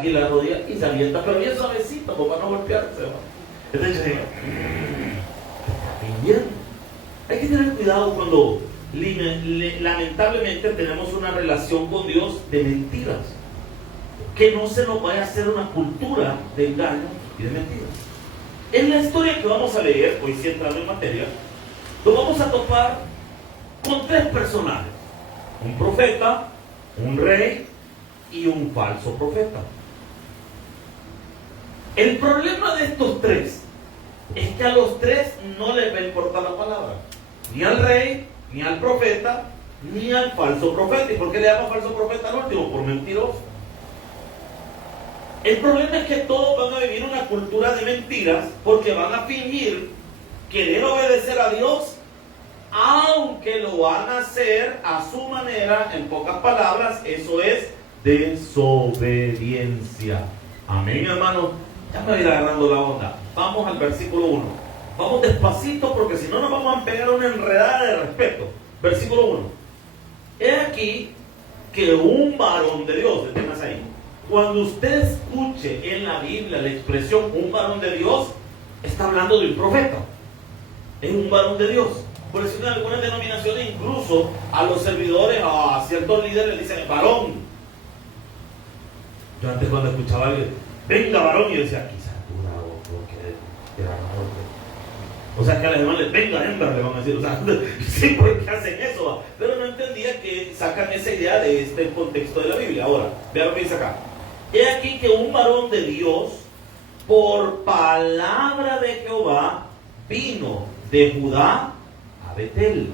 aquí la rodilla y se avienta, pero bien suavecito, como para no golpearse. Entonces yo digo, está bien. Hay que tener cuidado cuando lamentablemente tenemos una relación con Dios de mentiras. Que no se nos vaya a hacer una cultura de engaño y de mentiras. En la historia que vamos a leer, hoy sí entrando en materia, lo vamos a topar con 3 personajes: un profeta, un rey y un falso profeta. El problema de estos 3 es que a los 3 no les va a importar la palabra, ni al rey, ni al profeta, ni al falso profeta. ¿Y por qué le llaman falso profeta al último? Por mentiroso. El problema es que todos van a vivir una cultura de mentiras porque van a fingir querer obedecer a Dios, aunque lo van a hacer a su manera. En pocas palabras, eso es desobediencia. Amén, hermano. Ya me voy a ir agarrando la onda. Vamos al versículo 1. Vamos despacito porque si no nos vamos a pegar una enredada de respeto. Versículo 1. He aquí que un varón de Dios, deténgase ahí. Cuando usted escuche en la Biblia la expresión un varón de Dios, está hablando de un profeta. Es un varón de Dios. Por eso en algunas denominaciones incluso a los servidores, a ciertos líderes les dicen varón. Yo antes cuando escuchaba a alguien, venga varón, y yo decía, quizás tú bravo, porque era mejor. O sea que a los demás les venga hembra, le van a decir. O sea, sí, ¿por qué hacen eso? Pero no entendía que sacan esa idea de este contexto de la Biblia. Ahora, vean lo que dice acá. He aquí que un varón de Dios, por palabra de Jehová, vino de Judá a Betel.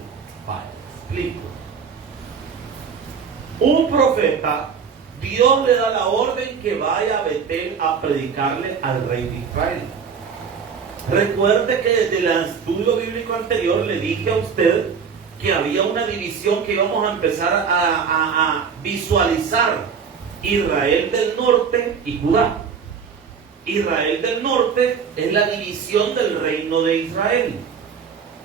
Vale, explico. Un profeta, Dios le da la orden que vaya a Betel a predicarle al rey de Israel. Recuerde que desde el estudio bíblico anterior le dije a usted que había una división que íbamos a empezar a visualizar. Israel del norte y Judá. Israel del norte es la división del reino de Israel.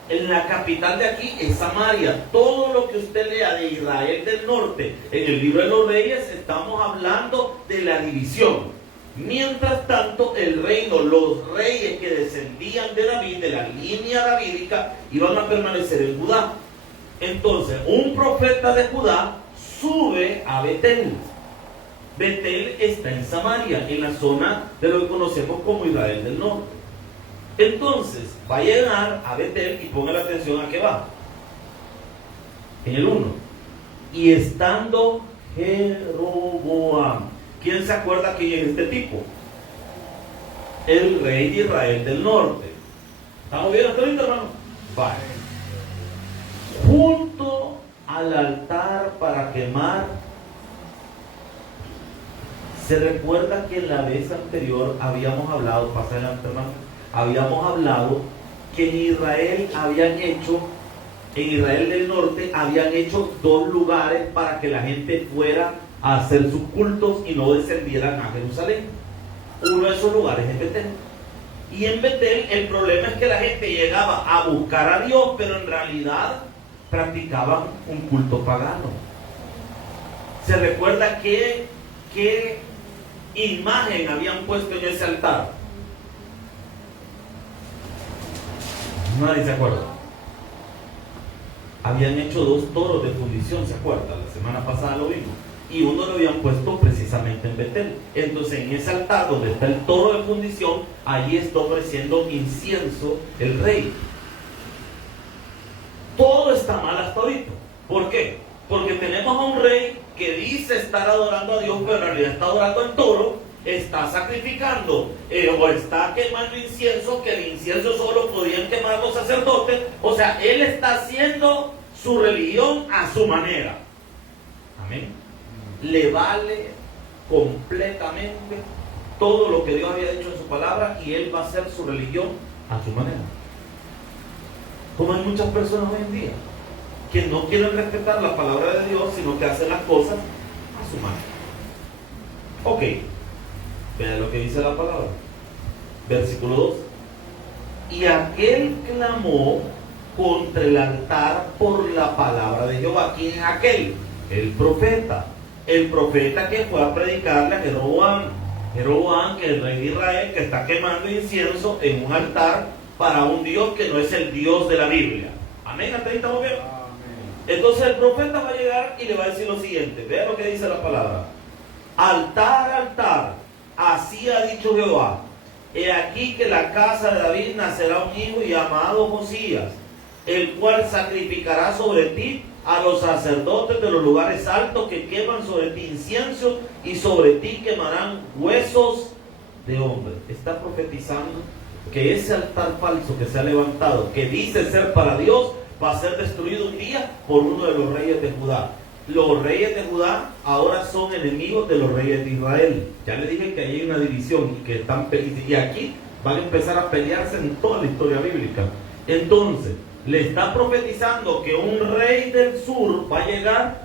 En la capital de aquí es Samaria. Todo lo que usted lea de Israel del norte en el libro de los Reyes, estamos hablando de la división. Mientras tanto, el reino, los reyes que descendían de David, de la línea davídica, iban a permanecer en Judá. Entonces, un profeta de Judá sube a Betel. Betel está en Samaria, en la zona de lo que conocemos como Israel del norte. Entonces, va a llegar a Betel y ponga la atención a qué va. En el 1. Y estando Jeroboam. ¿Quién se acuerda quién es este tipo? El rey de Israel del norte. ¿Estamos bien hasta ahorita, hermano? Vale. Junto al altar para quemar. Se recuerda que en la vez anterior habíamos hablado, pasa adelante, hermano, habíamos hablado que en Israel del norte habían hecho 2 lugares para que la gente fuera a hacer sus cultos y no descendieran a Jerusalén. Uno de esos lugares es Betel. Y en Betel el problema es que la gente llegaba a buscar a Dios, pero en realidad practicaban un culto pagano. Se recuerda que imagen habían puesto en ese altar. Nadie se acuerda. Habían hecho 2 toros de fundición, ¿se acuerdan? La semana pasada lo vimos. Y uno lo habían puesto precisamente en Betel. Entonces en ese altar donde está el toro de fundición, allí está ofreciendo incienso el rey. Todo está mal hasta ahorita. ¿Por qué? Porque tenemos a un rey que dice estar adorando a Dios, pero en realidad está adorando al toro, está sacrificando o está quemando incienso, que el incienso solo podían quemar los sacerdotes. O sea, él está haciendo su religión a su manera. Amén. Le vale completamente todo lo que Dios había dicho en su palabra y él va a hacer su religión a su manera. Como hay muchas personas hoy en día que no quieren respetar la palabra de Dios, sino que hacen las cosas a su manera. Ok, vean lo que dice la palabra. Versículo 2. Y aquel clamó contra el altar por la palabra de Jehová. ¿Quién es aquel? El profeta. El profeta que fue a predicarle a Jeroboam. Jeroboam, que es el rey de Israel, que está quemando incienso en un altar para un Dios que no es el Dios de la Biblia. Amén, hasta ahí estamos bien. Entonces el profeta va a llegar y le va a decir lo siguiente. Vean lo que dice la palabra. Altar, altar, así ha dicho Jehová. He aquí que la casa de David nacerá un hijo llamado Josías, el cual sacrificará sobre ti a los sacerdotes de los lugares altos que queman sobre ti incienso, y sobre ti quemarán huesos de hombre. Está profetizando que ese altar falso que se ha levantado, que dice ser para Dios, va a ser destruido un día por uno de los reyes de Judá. Los reyes de Judá ahora son enemigos de los reyes de Israel. Ya le dije que hay una división y que están y aquí van a empezar a pelearse en toda la historia bíblica. Entonces, le está profetizando que un rey del sur va a llegar,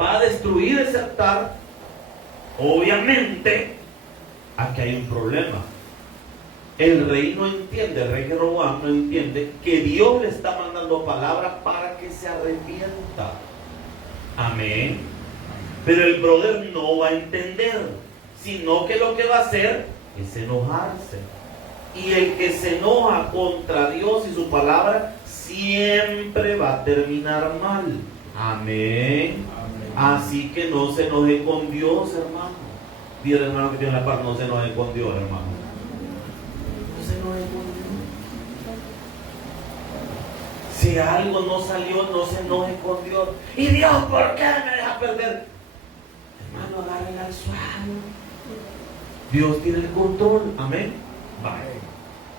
va a destruir ese altar. Obviamente, aquí hay un problema. El rey no entiende, el rey Jeroboam no entiende que Dios le está mandando palabras para que se arrepienta. Amén. Pero el brother no va a entender, sino que lo que va a hacer es enojarse. Y el que se enoja contra Dios y su palabra siempre va a terminar mal. Amén. Así que no se enoje con Dios, hermano. Dile al hermano que tiene la paz, no se enoje con Dios, hermano. No se enoje con Dios. Si algo no salió, no se enoje con Dios. Y Dios, ¿por qué me deja perder? Hermano, agárrenla al suave. Dios tiene el control. Amén. Vale.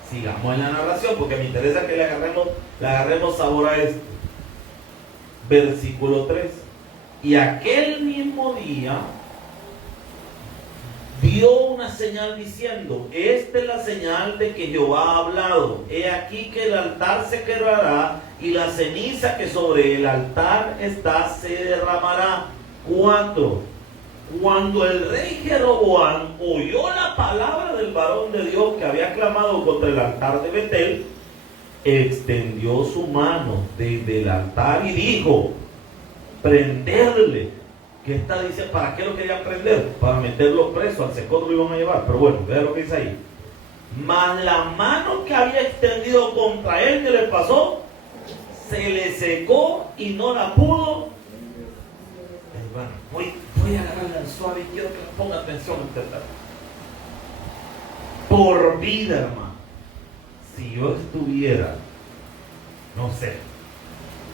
Sigamos en la narración porque me interesa que le agarremos sabor a esto. Versículo 3. Y aquel mismo día dio una señal diciendo: esta es la señal de que Jehová ha hablado. He aquí que el altar se quebrará y la ceniza que sobre el altar está se derramará. 4. Cuando el rey Jeroboam oyó la palabra del varón de Dios que había clamado contra el altar de Betel, extendió su mano desde el altar y dijo: prenderle. ¿Qué está diciendo? ¿Para qué lo querían prender? Para meterlo preso, al secot lo iban a llevar. Pero bueno, vea lo que dice ahí. Mas la mano que había extendido contra él, ¿qué le pasó? Se le secó y no la pudo. Hermano, voy a agarrarla suave y quiero que le ponga atención a usted. Por vida, hermano. Si yo estuviera, no sé,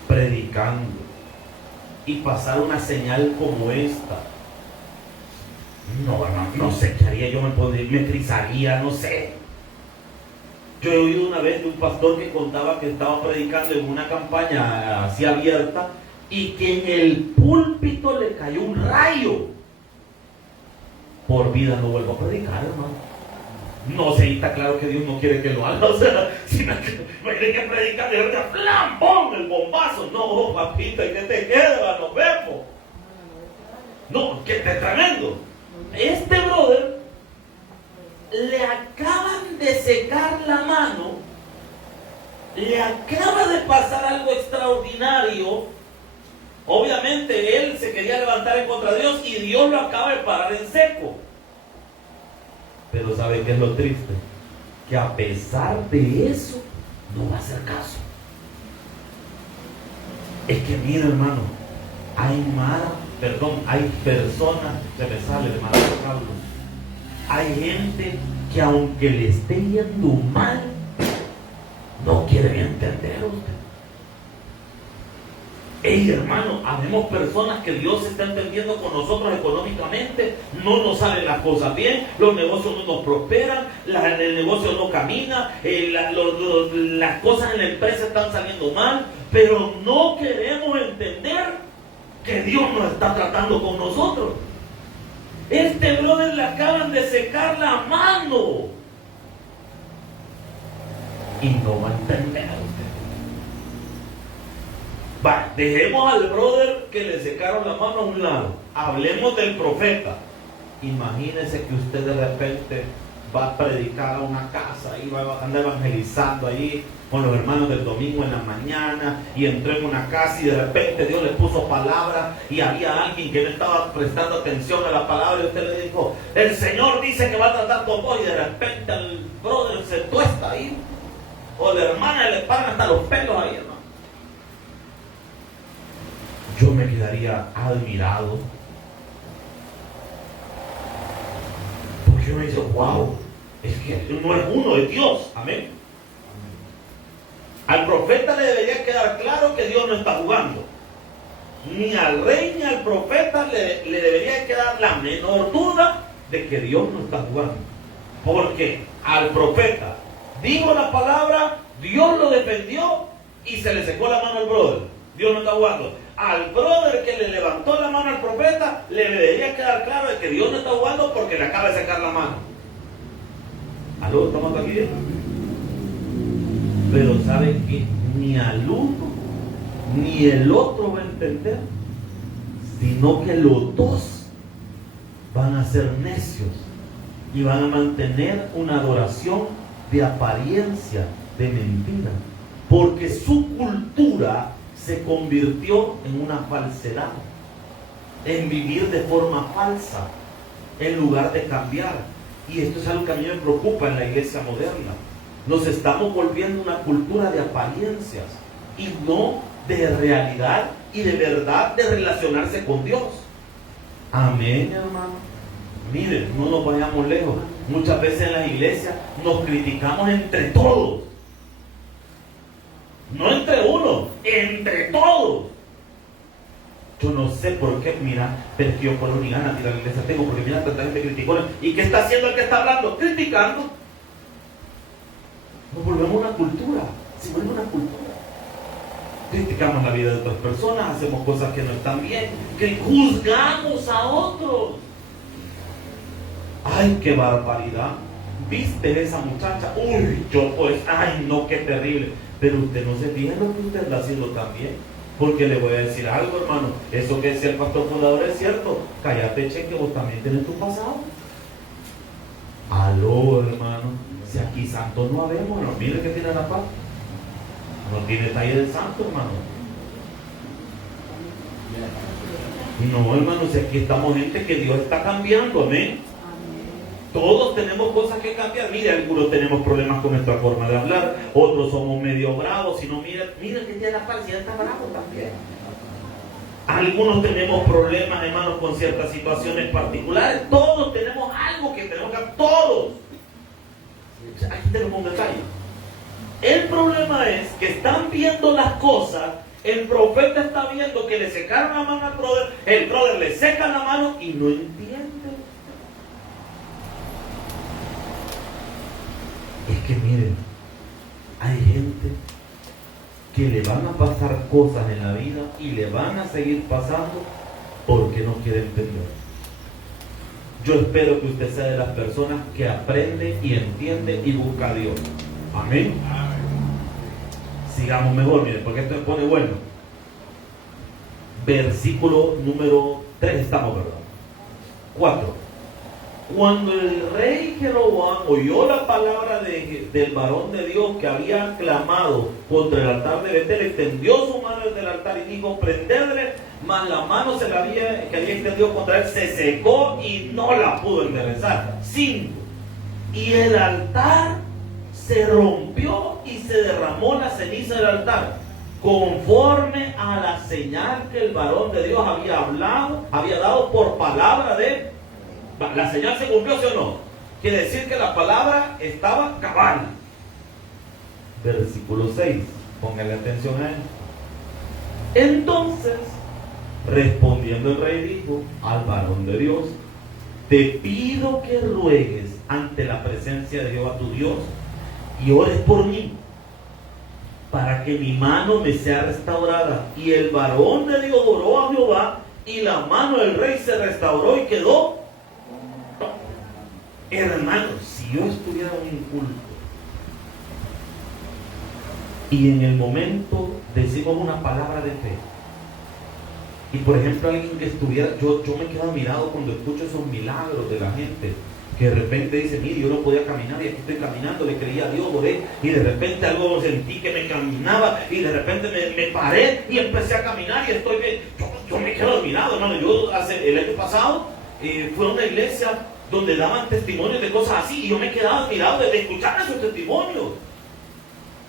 predicando y pasar una señal como esta, no, hermano, no sé qué haría. Yo me frisaría, no sé. Yo he oído una vez de un pastor que contaba que estaba predicando en una campaña así abierta y que en el púlpito le cayó un rayo. Por vida no vuelvo a predicar, hermano. No sé, está claro que Dios no quiere que lo haga. O sea, si me tiene que predicar de verdad, ¡plam! ¡Pum! El bombazo. No, papita, ¿y qué te queda? Nos vemos. No, que te tremendo. Este brother le acaban de secar la mano, le acaba de pasar algo extraordinario. Obviamente él se quería levantar en contra de Dios y Dios lo acaba de parar en seco. Pero ¿sabe qué es lo triste? Que a pesar de eso no va a hacer caso. Es que mira, hermano, hay personas, se me sale, hermano Carlos, hay gente que aunque le esté yendo mal, no quiere entender a usted. Ey, hermano, habemos personas que Dios está entendiendo con nosotros económicamente, no nos salen las cosas bien, los negocios no nos prosperan, el negocio no camina, las cosas en la empresa están saliendo mal, pero no queremos entender que Dios nos está tratando con nosotros. Este brother le acaban de secar la mano y no va a entender a usted. Va, dejemos al brother que le secaron la mano a un lado. Hablemos del profeta. Imagínese que usted de repente va a predicar a una casa y va a andar evangelizando ahí con los hermanos del domingo en la mañana, y entró en una casa y de repente Dios le puso palabra y había alguien que no estaba prestando atención a la palabra y usted le dijo, el Señor dice que va a tratar con vos, y de repente el brother se tuesta ahí, o la hermana le paran hasta los pelos ahí, hermano. Yo me quedaría admirado, porque uno dice, wow, es que no es uno, es Dios, amén. Al profeta le debería quedar claro que Dios no está jugando. Ni al rey ni al profeta le debería quedar la menor duda de que Dios no está jugando. Porque al profeta dijo la palabra, Dios lo defendió y se le secó la mano al brother. Dios no está jugando. Al brother que le levantó la mano al profeta le debería quedar claro de que Dios no está jugando porque le acaba de sacar la mano. ¿Aló? ¿Estamos aquí bien? Pero ¿saben que ni al uno ni el otro va a entender? Sino que los dos van a ser necios y van a mantener una adoración de apariencia, de mentira, porque su cultura se convirtió en una falsedad, en vivir de forma falsa en lugar de cambiar. Y esto es algo que a mí me preocupa en la iglesia moderna. Nos estamos volviendo una cultura de apariencias y no de realidad y de verdad de relacionarse con Dios. Amén, hermano. Miren, no nos vayamos lejos. Muchas veces en las iglesias nos criticamos entre todos. No entre uno, entre todos. Yo no sé por qué, mira, pero es que yo por ni ganas de ir a la iglesia tengo, porque mira, tanta gente criticó. ¿Y qué está haciendo el que está hablando? Criticando. Nos volvemos una cultura, se vuelve una cultura. Criticamos la vida de otras personas, hacemos cosas que no están bien, que juzgamos a otros. ¡Ay, qué barbaridad! ¿Viste esa muchacha? ¡Uy, yo pues! ¡Ay, no, qué terrible! Pero usted no se fija en lo que usted está haciendo también. Porque le voy a decir algo, hermano. Eso que decía el pastor fundador es cierto. Cállate, che, que vos también tenés tu pasado. Aló, hermano. Si aquí santos no habemos, no, mire que tiene la paz. No tiene talla de santo, hermano. No, hermano, si aquí estamos gente que Dios está cambiando, amén. Todos tenemos cosas que cambiar. Mire, algunos tenemos problemas con nuestra forma de hablar, otros somos medio bravos. Si no, mira que tiene la paz, ya está bravo también. Algunos tenemos problemas, hermanos, con ciertas situaciones particulares. Todos tenemos algo que tenemos que hacer, todos. Aquí tenemos un detalle. El problema es que están viendo las cosas. El profeta está viendo que le secaron la mano al brother, el brother le seca la mano y no entiende. Es que miren, hay gente que le van a pasar cosas en la vida y le van a seguir pasando porque no quiere entender. Yo espero que usted sea de las personas que aprende y entiende y busca a Dios. Amén. Sigamos mejor, miren, porque esto me pone bueno. Versículo número 3 estamos, ¿verdad? 4. Cuando el rey Jeroboam oyó la palabra del varón de Dios que había clamado contra el altar de Betel, extendió su mano desde el altar y dijo, prendedle, mas la mano que había extendido contra él se secó y no la pudo enderezar. 5. Y el altar se rompió y se derramó la ceniza del altar, conforme a la señal que el varón de Dios había dado por palabra de... ¿La señal se cumplió, sí o no? Quiere decir que la palabra estaba cabal. Versículo 6. Póngale atención a él. Entonces, respondiendo el rey dijo al varón de Dios, te pido que ruegues ante la presencia de Jehová tu Dios y ores por mí, para que mi mano me sea restaurada. Y el varón de Dios oró a Jehová y la mano del rey se restauró y quedó. Hermano, si yo estuviera en un culto y en el momento decimos una palabra de fe, y por ejemplo alguien que estuviera, yo me quedo admirado cuando escucho esos milagros de la gente, Que de repente dice, mire, yo no podía caminar y aquí estoy caminando, le creía a Dios, oré, y de repente algo sentí que me caminaba y de repente me paré y empecé a caminar y estoy bien. Yo me quedo admirado, hermano. Yo el año pasado fue a una iglesia donde daban testimonios de cosas así y yo me quedaba admirado de escuchar esos testimonios.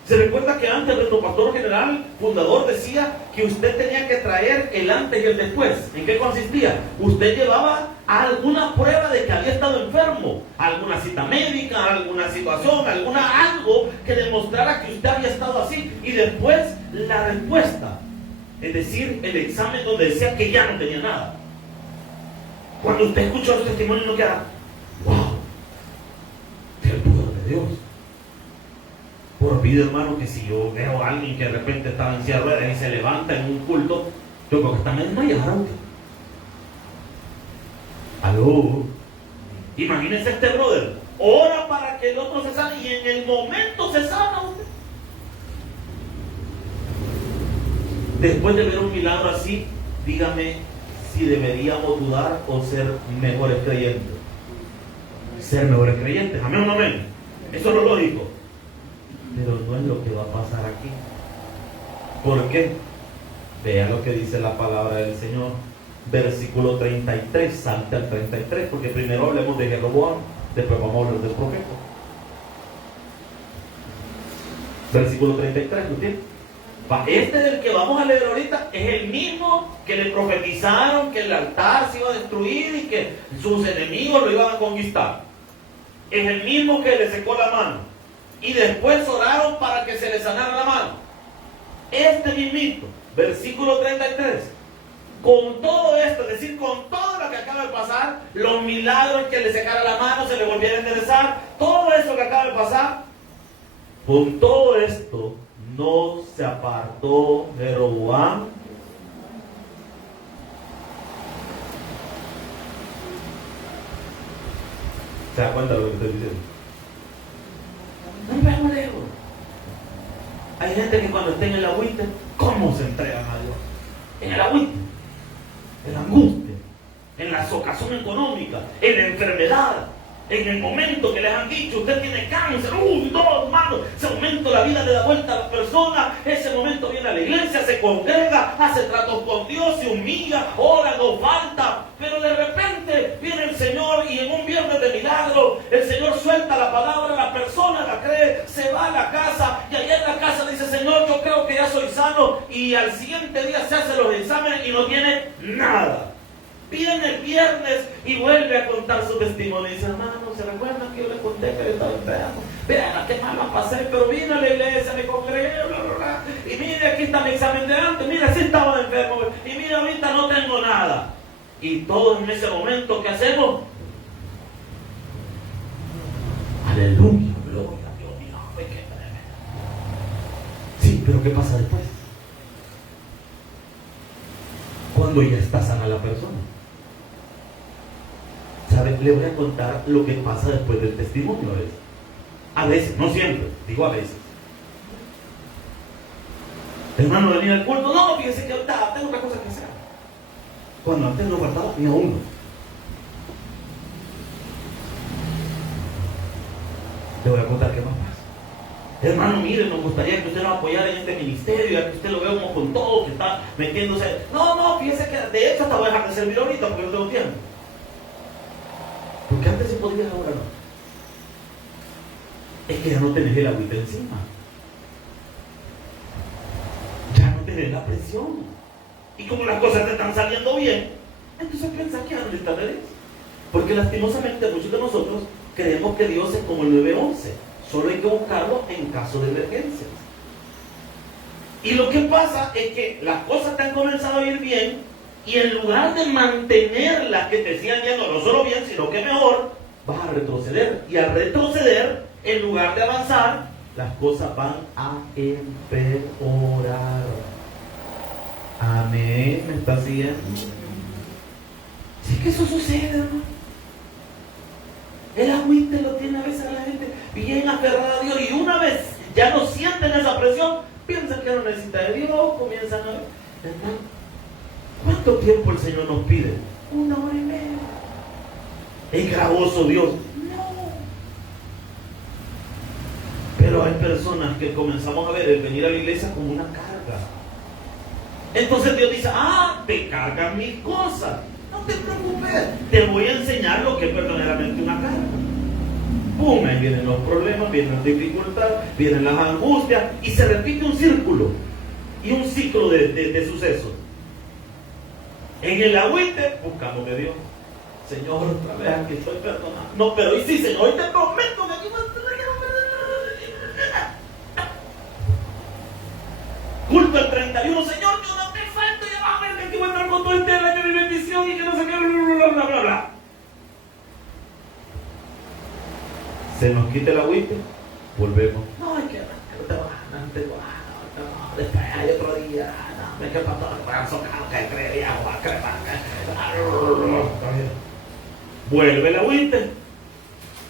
Se recuerda que antes nuestro pastor general, fundador, decía que usted tenía que traer el antes y el después. ¿En qué consistía? Usted llevaba alguna prueba de que había estado enfermo, alguna cita médica, alguna situación, algo que demostrara que usted había estado así, y después la respuesta, es decir, el examen donde decía que ya no tenía nada. Cuando usted escucha los testimonios, no queda, wow, el poder de Dios. Por vida, hermano, que si yo veo a alguien que de repente estaba en silla de ruedas y se levanta en un culto, yo creo que está desmayado. Aló. Imagínense este brother, ora para que el otro se sane y en el momento se sana. Después de ver un milagro así, dígame si deberíamos dudar o ser mejores creyentes. Ser mejores creyentes, amén o no amén. Eso es lo lógico. Pero no es lo que va a pasar aquí. ¿Por qué? Vea lo que dice la palabra del Señor. Versículo 33, salte al 33, porque primero hablemos de Jeroboam, después vamos a hablar del profeta. Versículo 33, ¿lo entiendes? Este del que vamos a leer ahorita es el mismo que le profetizaron que el altar se iba a destruir y que sus enemigos lo iban a conquistar. Es el mismo que le secó la mano y después oraron para que se le sanara la mano. Este mismito, versículo 33, con todo esto, es decir, con todo lo que acaba de pasar, los milagros, que le secara la mano, se le volviera a enderezar, todo eso que acaba de pasar, con todo esto no se apartó Jeroboam ¿se da cuenta de lo que estoy diciendo? No vemos lejos. Hay gente que cuando está en el agüite, ¿cómo se entregan a Dios? En el agüite, en la angustia, en la socazón económica, en la enfermedad, en el momento que les han dicho, usted tiene cáncer, no, hermano, ese momento la vida le da vuelta a la persona, ese momento viene a la iglesia, se congrega, hace tratos con Dios, se humilla, ora, no falta, pero de repente viene el Señor y en un viernes de milagro, el Señor suelta la palabra, la persona la cree, se va a la casa y allá en la casa dice, Señor, yo creo que ya soy sano, y al siguiente día se hace los exámenes y no tiene nada. Viene el viernes y vuelve a contar su testimonio y dice, hermano, ¿se recuerdan que yo le conté que yo estaba enfermo? Vean, qué mal la pasé, pero vine a la iglesia, me congregué, bla, bla, bla. Y mire, aquí está mi examen de antes, mira, sí estaba enfermo, y mira, ahorita no tengo nada. Y todos en ese momento, ¿qué hacemos? Aleluya, gloria a Dios, mira, qué tremendo. Sí, pero ¿qué pasa después? Cuando ya está sana la persona. ¿Saben? Le voy a contar lo que pasa después del testimonio a veces. A veces, no siempre, digo a veces. Hermano, venir al culto, no, fíjese que ahorita tengo otra cosa que hacer. Cuando antes no faltaba ni a uno. Le voy a contar qué más pasa. Hermano, mire, nos gustaría que usted nos apoyara en este ministerio, ya que usted lo vea como con todo, que está metiéndose. No, fíjese que de hecho hasta voy a dejar de servir ahorita porque no tengo tiempo. Porque antes se podía, ahora no. Es que ya no tenés el agüita encima. Ya no tenés la presión. Y como las cosas te están saliendo bien, entonces piensas que ya no está de Dios. Porque lastimosamente muchos de nosotros creemos que Dios es como el 911. Solo hay que buscarlo en caso de emergencias. Y lo que pasa es que las cosas te han comenzado a ir bien, y en lugar de mantenerlas que te sigan yendo no solo bien, sino que mejor, vas a retroceder. Y al retroceder, en lugar de avanzar, las cosas van a empeorar. Amén, ¿me está siguiendo? Si es que eso sucede, hermano. El agüite lo tiene a veces a la gente bien aferrada a Dios, y una vez ya no sienten esa presión, piensan que no necesita de Dios, comienzan a ver, hermano, ¿cuánto tiempo el Señor nos pide? 1 hora y media. ¿Es gravoso Dios? personas que comenzamos a ver el venir a la iglesia como una carga. Entonces Dios dice, te cargan mis cosas. No te preocupes, te voy a enseñar lo que es verdaderamente una carga. ¡Pum! Ahí vienen los problemas, vienen las dificultades, vienen las angustias y se repite un círculo y un ciclo de sucesos. En el agüite buscamos de Dios. Señor, otra vez aquí estoy perdonado. No, pero hoy sí, Señor, hoy te prometo que aquí no. Culto el 31, Señor, yo no te falto, ya vas a ver que aquí voy a estar con todo este año de bendición y que no sé qué, bla, bla. Se nos quita el agüite, volvemos. No, es que después hay otro día, no, me quedo para todo el brazo, que creía, agua, crema, vuelve el agüite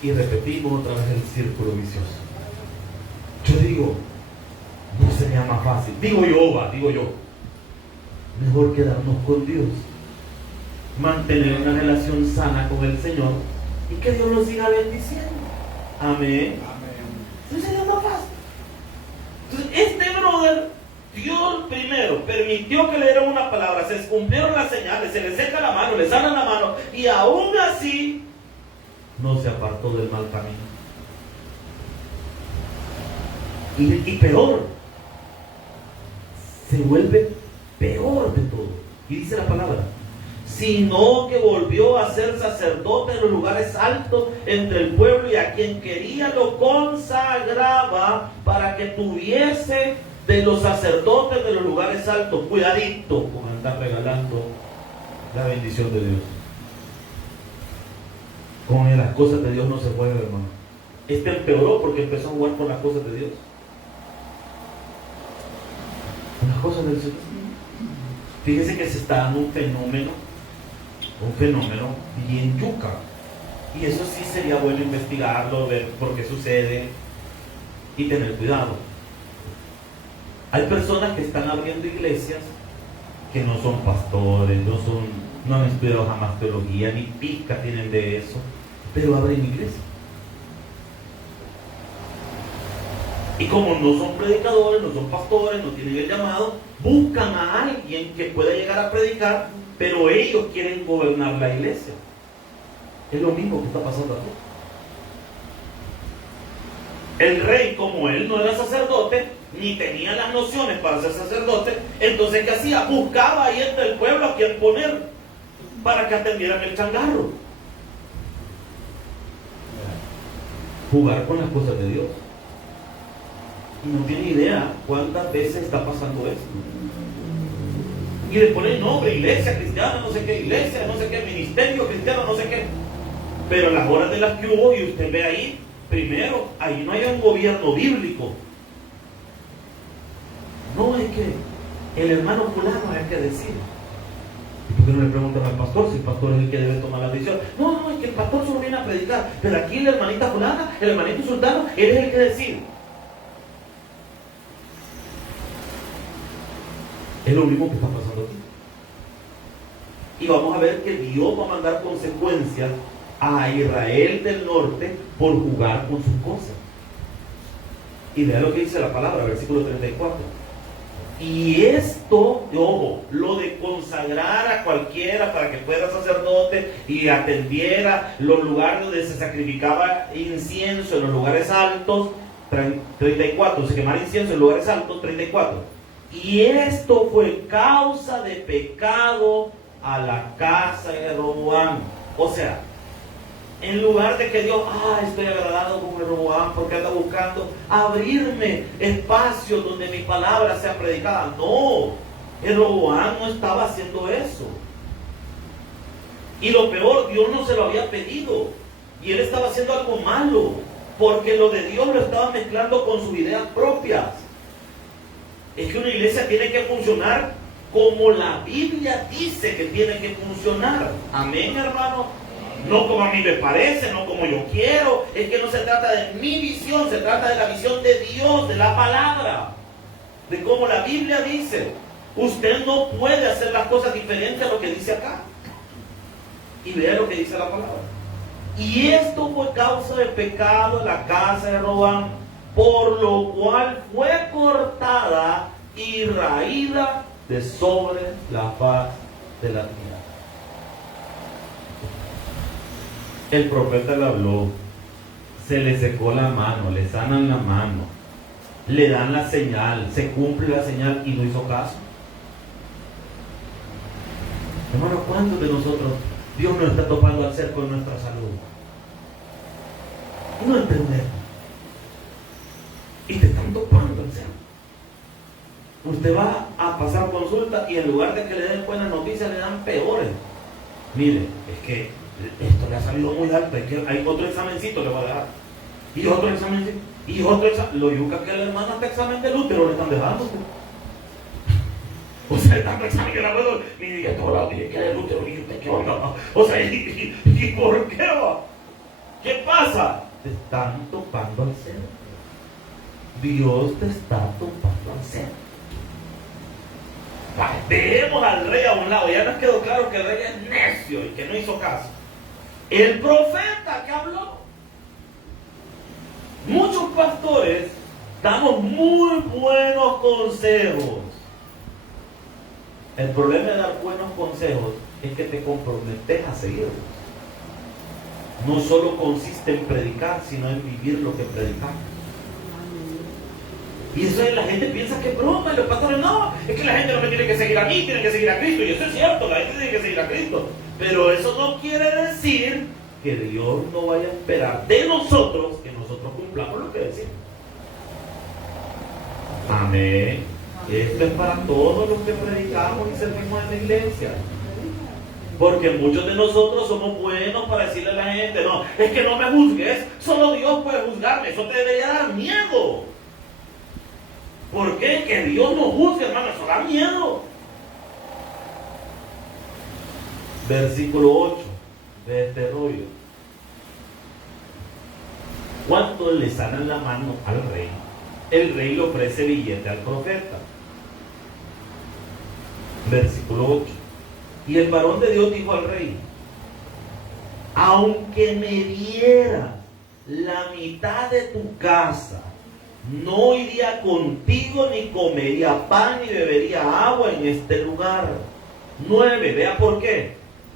y repetimos otra vez el círculo vicioso. Yo digo, no sería más fácil, digo yo, mejor quedarnos con Dios, mantener una relación sana con el Señor y que Dios nos siga bendiciendo. Amén. No sería más fácil. Entonces, este brother, Dios primero permitió que le dieran una palabra, se cumplieron las señales, se le seca la mano, le sanan la mano, y aún así no se apartó del mal camino. Y peor, se vuelve peor de todo. Y dice la palabra, sino que volvió a ser sacerdote en los lugares altos entre el pueblo, y a quien quería lo consagraba para que tuviese de los sacerdotes de los lugares altos. Cuidadito con andar regalando la bendición de Dios. Con las cosas de Dios no se juega, hermano. Este empeoró porque empezó a jugar con las cosas de Dios, con las cosas del Señor. Fíjese que se está dando un fenómeno bien yuca, y eso sí sería bueno investigarlo, ver por qué sucede y tener cuidado. Hay personas que están abriendo iglesias que no son pastores, no han estudiado jamás teología, ni pizca tienen de eso, pero abren iglesias. Y como no son predicadores, no son pastores, no tienen el llamado, buscan a alguien que pueda llegar a predicar, pero ellos quieren gobernar la iglesia. Es lo mismo que está pasando aquí. El rey, como él no era sacerdote, ni tenía las nociones para ser sacerdote, entonces ¿qué hacía? Buscaba ahí entre el pueblo a quien poner para que atendieran el changarro. Jugar con las cosas de Dios. Y no tiene idea cuántas veces está pasando esto. Y le ponen nombre, iglesia cristiana, no sé qué iglesia, no sé qué ministerio cristiano, no sé qué. Pero las horas de las que hubo, y usted ve ahí, primero, ahí no hay un gobierno bíblico. No es que el hermano fulano hay que decir. ¿Por qué no le preguntan al pastor si el pastor es el que debe tomar la decisión? No, es que el pastor solo viene a predicar, pero aquí la hermanita fulana, el hermanito sultano, él es el que decide. Es lo mismo que está pasando aquí. Y vamos a ver que Dios va a mandar consecuencias a Israel del norte por jugar con sus cosas. Y vea lo que dice la palabra, versículo 34. Y esto, ojo, lo de consagrar a cualquiera para que fuera sacerdote y atendiera los lugares donde se sacrificaba incienso en los lugares altos, 34, se quemara incienso en lugares altos, 34. Y esto fue causa de pecado a la casa de Jeroboam. O sea, en lugar de que Dios, estoy agradado con Jeroboam porque anda buscando abrirme espacios donde mi palabra sea predicada. No, Jeroboam no estaba haciendo eso. Y lo peor, Dios no se lo había pedido. Y él estaba haciendo algo malo, porque lo de Dios lo estaba mezclando con sus ideas propias. Es que una iglesia tiene que funcionar como la Biblia dice que tiene que funcionar. Amén, hermano. No como a mí me parece, no como yo quiero. Es que no se trata de mi visión, se trata de la visión de Dios, de la palabra, de cómo la Biblia dice. Usted no puede hacer las cosas diferentes a lo que dice acá. Y vea lo que dice la palabra. Y esto fue causa de pecado en la casa de Jeroboam, por lo cual fue cortada y raída de sobre la faz de la tierra. El profeta le habló, se le secó la mano, le sanan la mano, le dan la señal, se cumple la señal y no hizo caso. Hermano, ¿cuántos de nosotros Dios nos está topando al ser con nuestra salud? No entendemos. Y te están topando al ser. Usted va a pasar consulta y en lugar de que le den buenas noticias, le dan peores. Mire, es que esto le ha salido muy alto, es que hay otro examencito le va a dejar. Y otro examencito, y otro examen. Lo yuca que la hermana hasta examen del útero le están dejando. O sea, tanto examen que la puedo, ni dije todo lado, dije que era el útero, y usted qué onda. O sea, ¿y por qué va? ¿Qué pasa? Te están topando al ser. Dios te está topando al ser. Dejemos al rey a un lado. Ya nos quedó claro que el rey es necio y que no hizo caso. El profeta que habló. Muchos pastores damos muy buenos consejos. El problema de dar buenos consejos es que te comprometes a seguirlos. No solo consiste en predicar, sino en vivir lo que predicamos. Y eso es, la gente piensa que es broma, los pastores no, es que la gente no me tiene que seguir a mí, tiene que seguir a Cristo, y eso es cierto, la gente tiene que seguir a Cristo, pero eso no quiere decir que Dios no vaya a esperar de nosotros que nosotros cumplamos lo que decimos. Amén. Esto es para todos los que predicamos y servimos en la iglesia. Porque muchos de nosotros somos buenos para decirle a la gente, no, es que no me juzgues, solo Dios puede juzgarme, eso te debería dar miedo. ¿Por qué? Que Dios nos juzgue, hermano, eso da miedo. Versículo 8 de este rollo. Cuando le sanan la mano al rey, el rey le ofrece billete al profeta. Versículo 8. Y el varón de Dios dijo al rey, aunque me dieras la mitad de tu casa, no iría contigo, ni comería pan, ni bebería agua en este lugar. 9, vea por qué.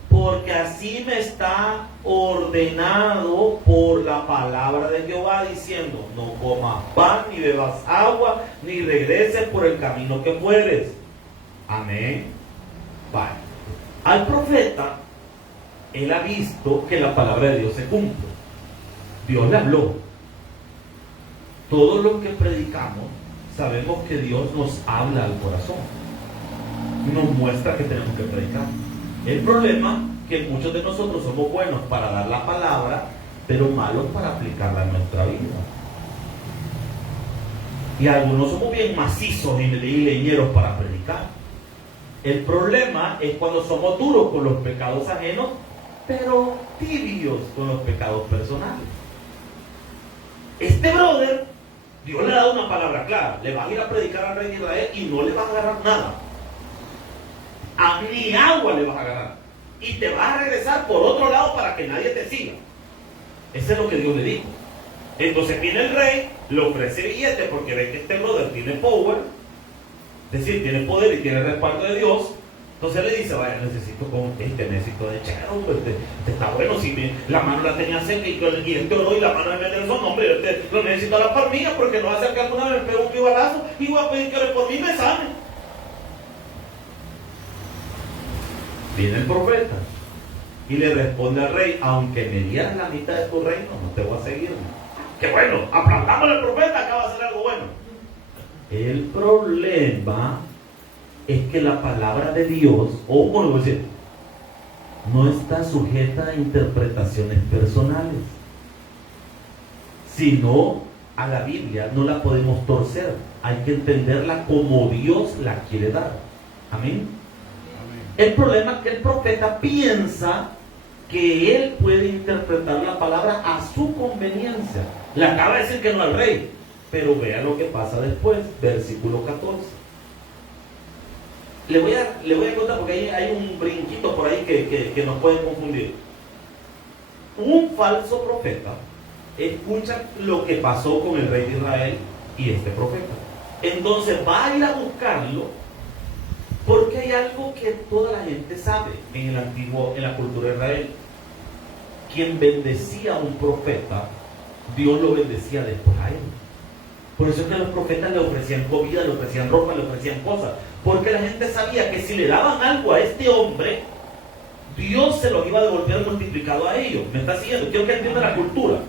Porque así me está ordenado por la palabra de Jehová, diciendo, no comas pan, ni bebas agua, ni regreses por el camino que fueres. Amén. Vale. Al profeta, él ha visto que la palabra de Dios se cumple. Dios le habló. Todos los que predicamos sabemos que Dios nos habla al corazón. Nos muestra que tenemos que predicar. El problema es que muchos de nosotros somos buenos para dar la palabra, pero malos para aplicarla en nuestra vida. Y algunos somos bien macizos y leñeros para predicar. El problema es cuando somos duros con los pecados ajenos, pero tibios con los pecados personales. Este brother, Dios le ha dado una palabra clara. Le vas a ir a predicar al rey de Israel y no le vas a agarrar nada. Ni agua le vas a agarrar. Y te vas a regresar por otro lado para que nadie te siga. Eso es lo que Dios le dijo. Entonces viene el rey, le ofrece billete porque ve que este brother tiene power. Es decir, tiene poder y tiene respaldo de Dios. Entonces le dice, vaya, necesito de chero, este está bueno, si la mano la tenía seca y este oró y la mano me mete en su nombre, lo necesito a la palmilla porque no va a ser que alguna vez me pegue un pibalazo y voy a pedir que ore por mí y me sane. Viene el profeta y le responde al rey, aunque me dieras la mitad de tu reino, no te voy a seguir. ¡Qué bueno! Aplaudámosle al profeta, acaba de hacer algo bueno. El problema es que la palabra de Dios, o como decir, no está sujeta a interpretaciones personales, sino a la Biblia no la podemos torcer, hay que entenderla como Dios la quiere dar. Amén. El problema es que el profeta piensa que él puede interpretar la palabra a su conveniencia. Le acaba de decir que no al rey, pero vea lo que pasa después, versículo 14. Le voy a contar porque hay un brinquito por ahí que nos puede confundir. Un falso profeta Escucha lo que pasó con el rey de Israel y este profeta. Entonces va a ir a buscarlo, porque hay algo que toda la gente sabe en la cultura de Israel. Quien bendecía a un profeta, Dios lo bendecía después a él. Por eso es que los profetas le ofrecían comida, le ofrecían ropa, le ofrecían cosas, porque la gente sabía que si le daban algo a este hombre, Dios se lo iba a devolver multiplicado a ellos. ¿Me está siguiendo? Quiero que entienda la cultura.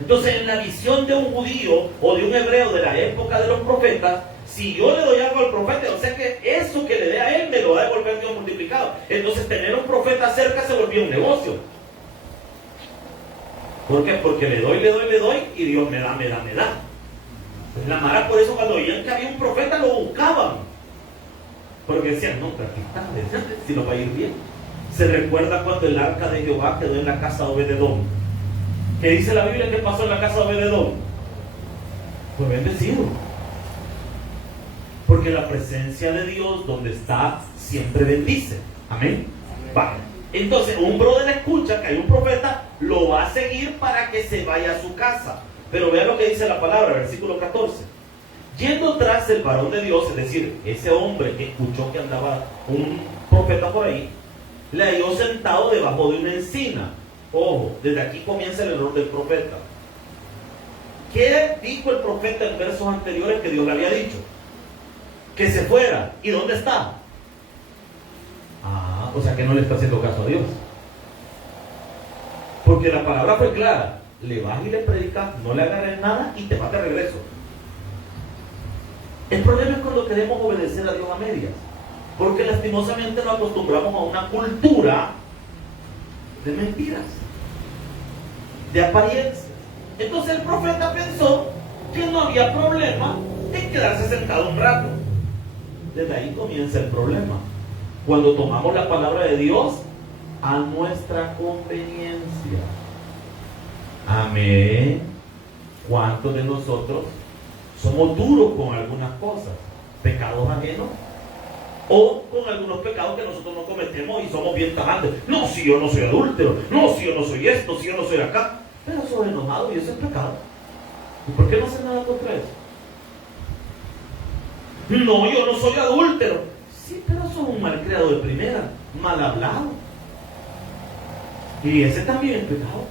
Entonces, en la visión de un judío o de un hebreo de la época de los profetas, si yo le doy algo al profeta, o sea que eso que le dé a él me lo va a devolver Dios multiplicado. Entonces, tener un profeta cerca se volvió un negocio. ¿Por qué? Porque le doy y Dios me da. Pues la mara, por eso cuando oían que había un profeta lo buscaban, porque decían, no, pero aquí está, si nos va a ir bien. Se recuerda cuando el arca de Jehová quedó en la casa de Obed-edom. ¿Qué dice la Biblia que pasó en la casa de Obed-edom? Fue bendecido, porque la presencia de Dios donde está siempre bendice. Amén. Vale. Entonces un brother escucha que hay un profeta, lo va a seguir para que se vaya a su casa. Pero vean lo que dice la palabra, versículo 14. Yendo tras el varón de Dios, es decir, ese hombre que escuchó que andaba un profeta por ahí, le halló sentado debajo de una encina. Ojo, desde aquí comienza el error del profeta. ¿Qué dijo el profeta en versos anteriores que Dios le había dicho? Que se fuera. ¿Y dónde está? O sea que no le está haciendo caso a Dios. Porque la palabra fue clara. Le vas y le predicas, no le agarres nada y te vas de regreso. El problema es cuando queremos obedecer a Dios a medias, porque lastimosamente nos acostumbramos a una cultura de mentiras, de apariencias. Entonces el profeta pensó que no había problema en quedarse sentado un rato. Desde ahí comienza el problema, cuando tomamos la palabra de Dios a nuestra conveniencia. Amén. ¿Cuántos de nosotros somos duros con algunas cosas? Pecados ajenos, o con algunos pecados que nosotros no cometemos y somos bien tajantes. No, si yo no soy adúltero, no, si yo no soy esto, si yo no soy acá. Pero soy enojado y eso es pecado. ¿Y por qué no hacer nada contra eso? No, yo no soy adúltero. Sí, pero soy un malcriado de primera, mal hablado. Y ese también es pecado.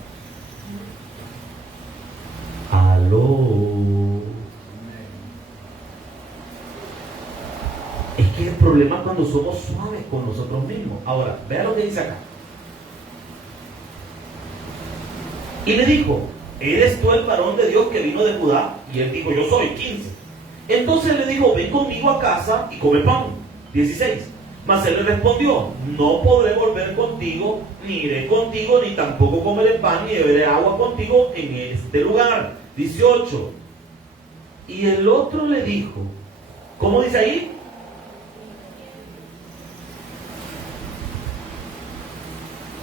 Aló. Es que el problema es cuando somos suaves con nosotros mismos. Ahora, vea lo que dice acá. Y le dijo, ¿eres tú el varón de Dios que vino de Judá? Y él dijo, yo soy. 15. Entonces le dijo, ven conmigo a casa y come pan. 16. Mas él le respondió, no podré volver contigo, ni iré contigo, ni tampoco comeré pan, ni beberé agua contigo en este lugar. 18. Y el otro le dijo, ¿cómo dice ahí?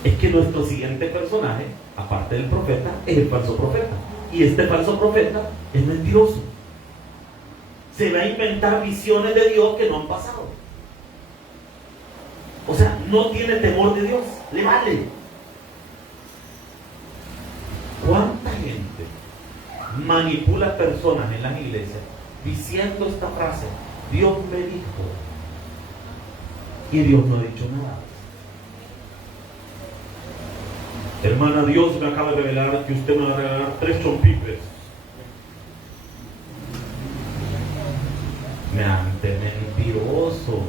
Es que nuestro siguiente personaje, aparte del profeta, es el falso profeta. Y este falso profeta es mentiroso. Se va a inventar visiones de Dios que no han pasado. O sea, no tiene temor de Dios, le vale. ¿Cuánta gente manipula personas en las iglesias diciendo esta frase? Dios me dijo. Y Dios no ha dicho nada. Hermana, Dios me acaba de revelar que usted me va a regalar 3 chompipes. Me ante mentiroso.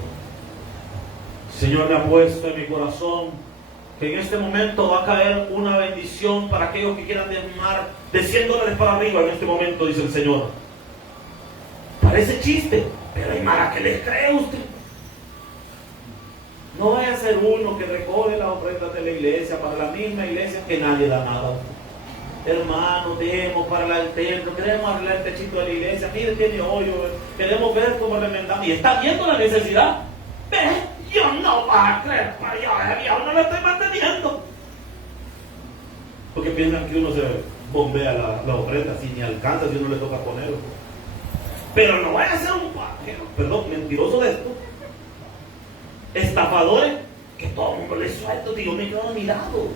Señor, le ha puesto en mi corazón que en este momento va a caer una bendición para aquellos que quieran diezmar de $100 para arriba. En este momento, dice el Señor. Parece chiste, pero hay mara que les cree usted. No vaya a ser uno que recoge las ofrendas de la iglesia para la misma iglesia que nadie da nada. Hermano, demos para el templo, queremos arreglar el techito de la iglesia, mire, tiene hoyo, queremos ver cómo remendamos. Y está viendo la necesidad. Yo no va a creer, yo no lo estoy manteniendo. Porque piensan que uno se bombea la ofrenda, si ni alcanza, si uno le toca ponerlo. Pero no vaya a ser un mentiroso de esto. Estafadores, que todo el mundo les suelto, Dios me quedo mirado.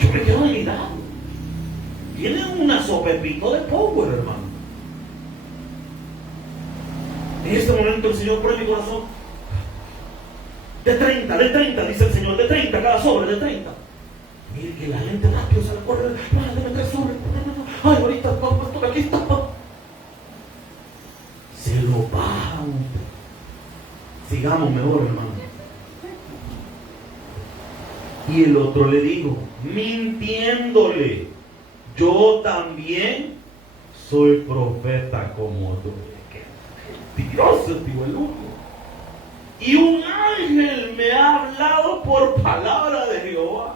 Yo Yo me quedo mirado. Tiene una sopepito de power, hermano. En este momento el Señor pone mi corazón. De 30, dice el Señor, de 30, cada sobre, de 30. Mire que la gente rápido se le corre. Dame 3 sobres. Ay, ahorita, pastor, aquí está. Se lo bajan. Sigamos mejor, hermano. Y el otro le dijo, mintiéndole, yo también soy profeta como tú. Qué mentiroso, tío, el loco. Y un ángel me ha hablado por palabra de Jehová.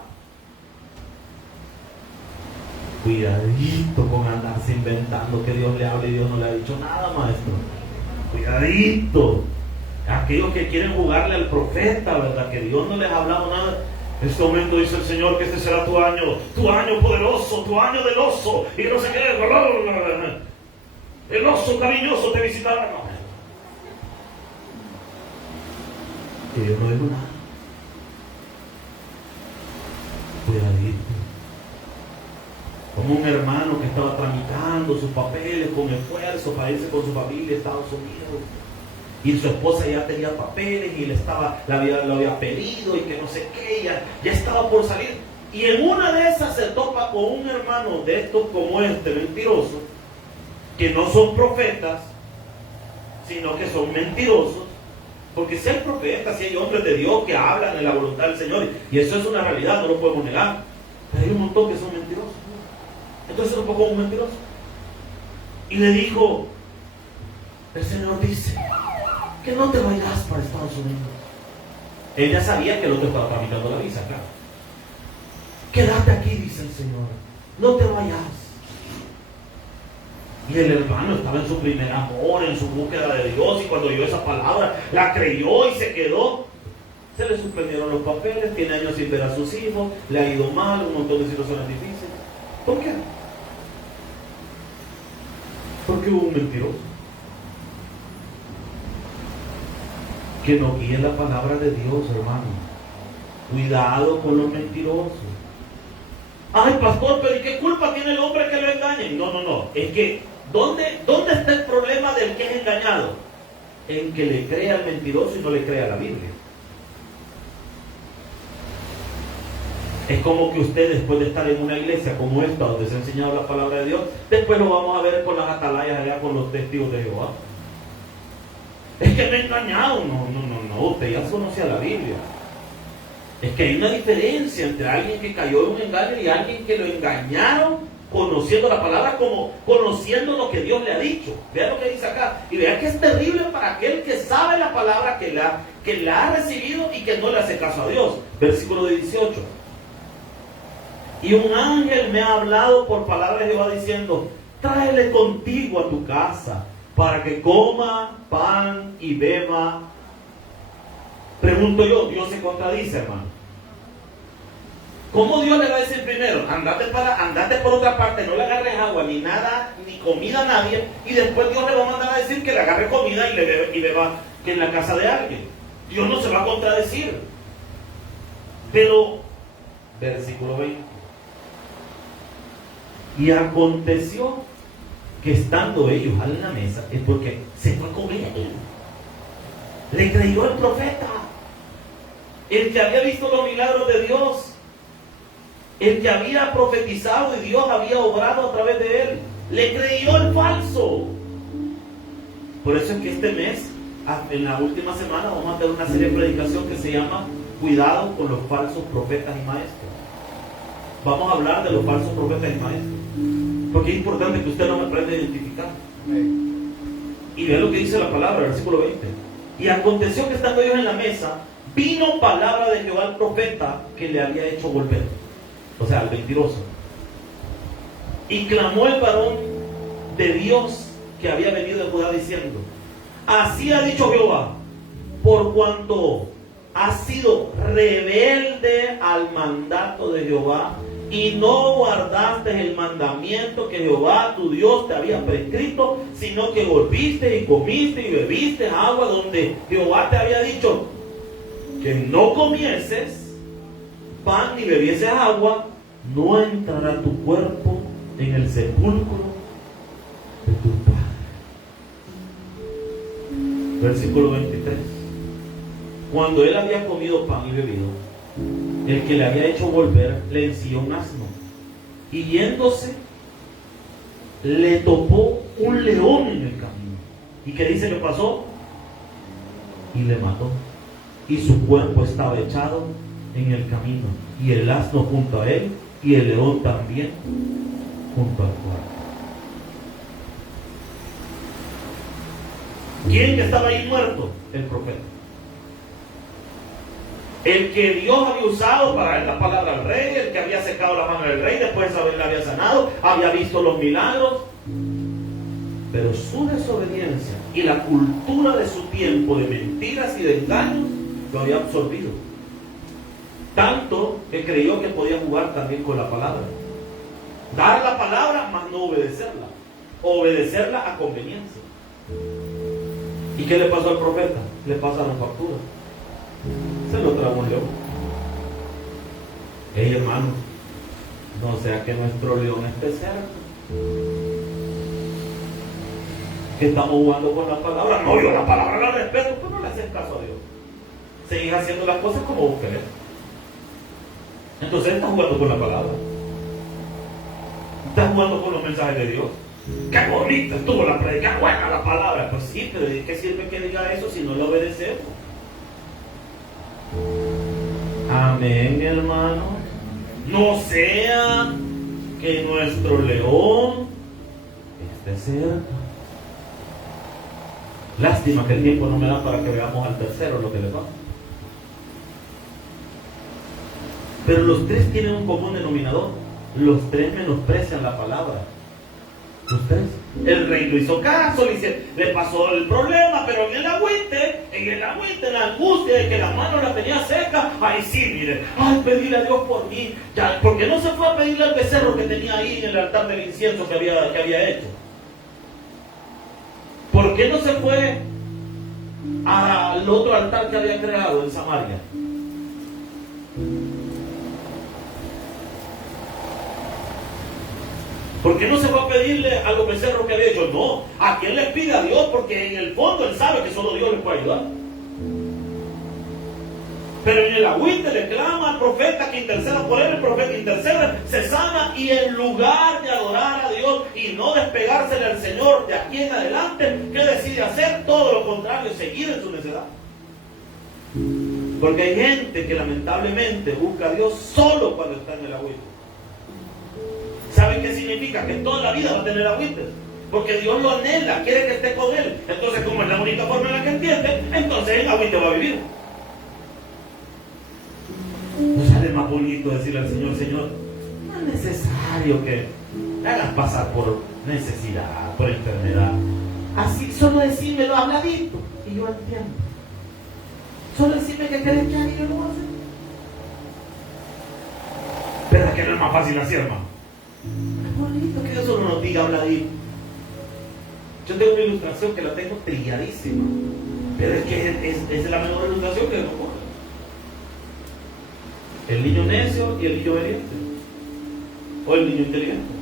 Cuidadito con andarse inventando que Dios le hable y Dios no le ha dicho nada, maestro. Cuidadito. Aquellos que quieren jugarle al profeta, ¿verdad? Que Dios no les ha hablado nada. En este momento dice el Señor que este será tu año poderoso, tu año del oso. Y no sé qué. El oso cariñoso te visitará. No. Que yo no digo nada. Cuidadito. Como un hermano que estaba tramitando sus papeles con esfuerzo para irse con su familia a Estados Unidos. Y su esposa ya tenía papeles y lo había pedido y que no sé qué, ya estaba por salir. Y en una de esas se topa con un hermano de estos como este, mentiroso, que no son profetas, sino que son mentirosos. Porque si hay profetas, si hay hombres de Dios que hablan en la voluntad del Señor, y eso es una realidad, no lo podemos negar. Pero hay un montón que son mentirosos. Entonces un poco un mentiroso. Y le dijo, el Señor dice que no te vayas para Estados Unidos. Él ya sabía que el otro estaba tramitando la visa, claro. Quédate aquí, dice el Señor, no te vayas. Y el hermano estaba en su primer amor, en su búsqueda de Dios, y cuando oyó esa palabra, la creyó y se quedó. Se le suspendieron los papeles, tiene años sin ver a sus hijos, le ha ido mal, un montón de situaciones difíciles. ¿Por qué? Porque hubo un mentiroso que no guíe la palabra de Dios, hermano. Cuidado con los mentirosos. Ay, pastor, pero ¿y qué culpa tiene el hombre que lo engañe? No. Es que, ¿dónde está el problema del que es engañado? En que le crea al mentiroso y no le crea a la Biblia. Es como que usted, después de estar en una iglesia como esta, donde se ha enseñado la palabra de Dios, después lo vamos a ver con las atalayas allá, con los testigos de Jehová. Es que me he engañado. No, usted ya conocía la Biblia. Es que hay una diferencia entre alguien que cayó en un engaño y alguien que lo engañaron conociendo la palabra, como conociendo lo que Dios le ha dicho. Vean lo que dice acá. Y vean que es terrible para aquel que sabe la palabra, que la ha recibido y que no le hace caso a Dios. Versículo 18. Y un ángel me ha hablado por palabra de Jehová diciendo, tráele contigo a tu casa para que coma pan y beba. Pregunto yo, Dios se contradice, hermano. ¿Cómo Dios le va a decir primero? Andate por otra parte, no le agarres agua, ni nada, ni comida a nadie, y después Dios le va a mandar a decir que le agarre comida y beba que en la casa de alguien? Dios no se va a contradecir. Pero, versículo 20. Y aconteció que estando ellos en la mesa, es porque se fue a comer él. Le creyó el profeta, el que había visto los milagros de Dios, el que había profetizado y Dios había obrado a través de él. Le creyó el falso. Por eso es que este mes, en la última semana, vamos a tener una serie de predicación que se llama Cuidado con los falsos profetas y maestros. Vamos a hablar de los falsos profetas y maestros, porque es importante que usted los aprenda a identificar. Y vean lo que dice la palabra, versículo 20. Y aconteció que estando ellos en la mesa, vino palabra de Jehová al profeta que le había hecho volver, o sea, al mentiroso. Y clamó el varón de Dios que había venido de Judá diciendo, así ha dicho Jehová, por cuanto has sido rebelde al mandato de Jehová y no guardaste el mandamiento que Jehová tu Dios te había prescrito, sino que volviste y comiste y bebiste agua donde Jehová te había dicho que no comieses pan ni bebieses agua, no entrará tu cuerpo en el sepulcro de tu padre. Versículo 23. Cuando él había comido pan y bebido, el que le había hecho volver le ensilló un asno, y yéndose le topó un león en el camino. ¿Y qué dice que pasó? Y le mató, y su cuerpo estaba echado en el camino, y el asno junto a él, y el león también junto al cuerpo. ¿Quién estaba ahí muerto? El profeta. El que Dios había usado para dar la palabra al rey, el que había secado la mano del rey, después Isabel la había sanado, había visto los milagros. Pero su desobediencia y la cultura de su tiempo de mentiras y de engaños lo había absorbido. Tanto que creyó que podía jugar también con la palabra. Dar la palabra, mas no obedecerla. O obedecerla a conveniencia. ¿Y qué le pasó al profeta? Le pasaron factura. Se lo tragó un león. Ey, hermano, no sea que nuestro león esté cerca, que estamos jugando con la palabra. No, yo la palabra la respeto, pero no le haces caso a Dios. Seguís haciendo las cosas como vos querés. Entonces estás jugando con la palabra. Estás jugando con los mensajes de Dios. Qué bonita estuvo la predica, buena la palabra. Pues sí, pero ¿de qué sirve que diga eso si no lo obedecemos? Amén, hermano. No sea que nuestro león esté cerca. Lástima que el tiempo no me da para que veamos al tercero lo que le pasa. Pero los tres tienen un común denominador. Los tres menosprecian la palabra. Los tres. El rey no hizo caso, le pasó el problema, pero en el agüite, en la angustia de que la mano la tenía seca, ahí sí, mire, ay, pedirle a Dios por mí. Ya, porque no se fue a pedirle al becerro que tenía ahí en el altar del incienso que había hecho. ¿Por qué no se fue al otro altar que había creado en Samaria? ¿Por qué no se va a pedirle a los becerros que había hecho? No, ¿a quién les pide? A Dios, porque en el fondo él sabe que solo Dios les puede ayudar. Pero en el agüite le clama al profeta que interceda por él, el profeta intercede, se sana, y en lugar de adorar a Dios y no despegársele al Señor de aquí en adelante, ¿qué decide hacer? Todo lo contrario, seguir en su necedad. Porque hay gente que lamentablemente busca a Dios solo cuando está en el agüite. ¿Saben qué significa? Que toda la vida va a tener agüites. Porque Dios lo anhela, quiere que esté con él. Entonces, como es la única forma en la que entiende, entonces el agüite va a vivir. ¿No sale más bonito decirle al Señor, Señor, no es necesario que me hagas pasar por necesidad, por enfermedad? Así, solo decímelo habladito y yo entiendo. Solo decime que querés que haga y yo lo voy a hacer. ¿Verdad que no es más fácil así, hermano? Es bonito que Dios solo nos diga habladito. Yo tengo una ilustración que la tengo trilladísima, pero es que es la mejor ilustración que nos ocurre. El niño necio y el niño obediente, o el niño inteligente.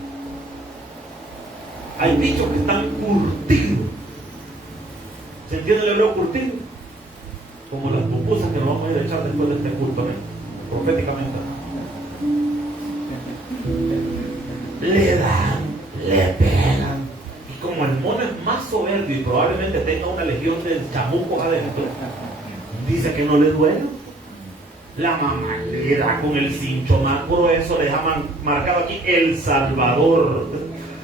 Hay bichos que están curtidos. ¿Se entiende el hebreo curtido? Como las pupusas que nos vamos a ir a echar después de este culto, proféticamente. Le dan, le pegan. Y como el mono es más soberbio y probablemente tenga una legión de chamucos adentro, dice que no le duele. La mamá le da con el cincho más grueso, le deja marcado aquí El Salvador,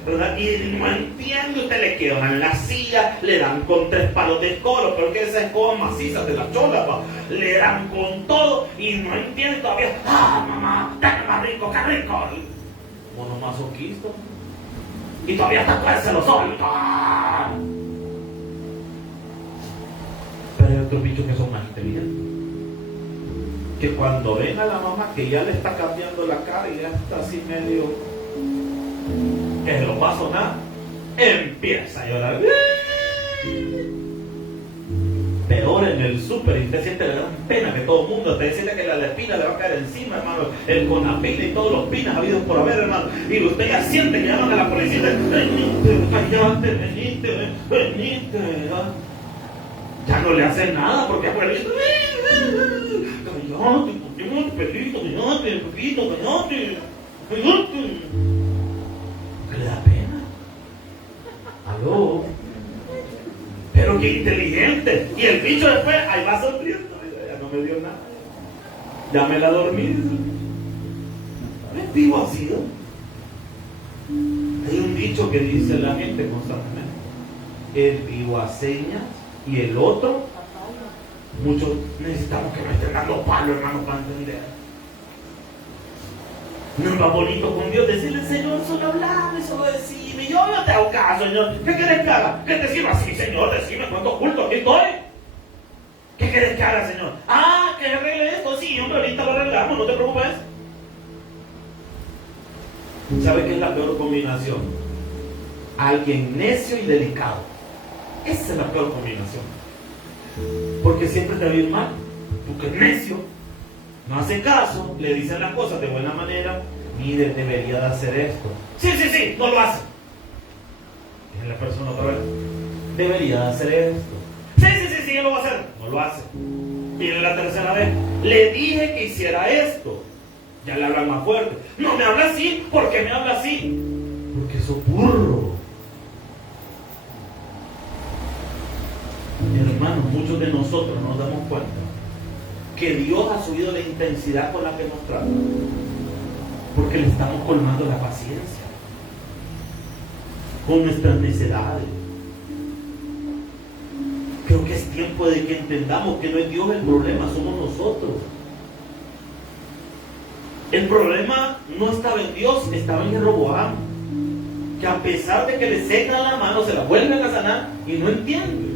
¿verdad? Y no entiende, usted le quedan la silla, le dan con 3 palos de escoba, porque esas escobas macizas de la chola, le dan con todo y no entiende todavía. ¡Ah, mamá! ¡Qué más rico, qué rico! Mono masoquista. Y todavía está tuerce los ojos. ¡Ah! Pero hay otros bichos que son más inteligentes, que cuando ven a la mamá que ya le está cambiando la cara y ya está así medio que lo va a sonar, empieza a llorar. peor en el súper y usted siente la gran pena que todo el mundo, usted siente que la espina le va a caer encima, hermano, el Conapil y todos los pinas habidos por haber, hermano, y usted ya siente que llaman a la policía y dice, venite, cállate, venite, ¿verdad? Ya no le hacen nada porque abuelito, cállate, pelito, cállate, que le da pena. Aló. Pero qué inteligente. Y el bicho después, ahí va sonriendo. Ya no me dio nada. Ya me la dormí. Es vivo así, ¿no? Hay un dicho que dice la gente constantemente: el vivo a señas y el otro. Muchos necesitamos que nos estén dando palo, hermano, para entender. No es más bonito con Dios decirle, Señor, solo hablame, solo decime. Yo no te hago caso, Señor. ¿Qué quieres que haga? Que te sirva así, Señor, decime cuánto culto aquí estoy. ¿Qué quieres que haga, Señor? Ah, que arregle esto. Sí, hombre, ahorita lo arreglamos, no te preocupes. ¿Sabe qué es la peor combinación? Alguien necio y delicado. Esa es la peor combinación. Porque siempre te va a ir mal. Porque es necio, no hace caso, le dicen las cosas de buena manera. Mire, debería de hacer esto. Sí, no lo hace. Es la persona otra vez. Debería de hacer esto. Sí, lo va a hacer. No lo hace. Viene la tercera vez. Le dije que hiciera esto. Ya le hablan más fuerte. No me habla así. ¿Por qué me habla así? Porque sos burro. Hermanos, muchos de nosotros nos damos cuenta que Dios ha subido la intensidad con la que nos trata, porque le estamos colmando la paciencia con nuestras necedades. Creo que es tiempo de que entendamos que no es Dios el problema, somos nosotros. El problema no estaba en Dios, estaba en Jeroboam, que a pesar de que le secan la mano, se la vuelven a sanar y no entiende.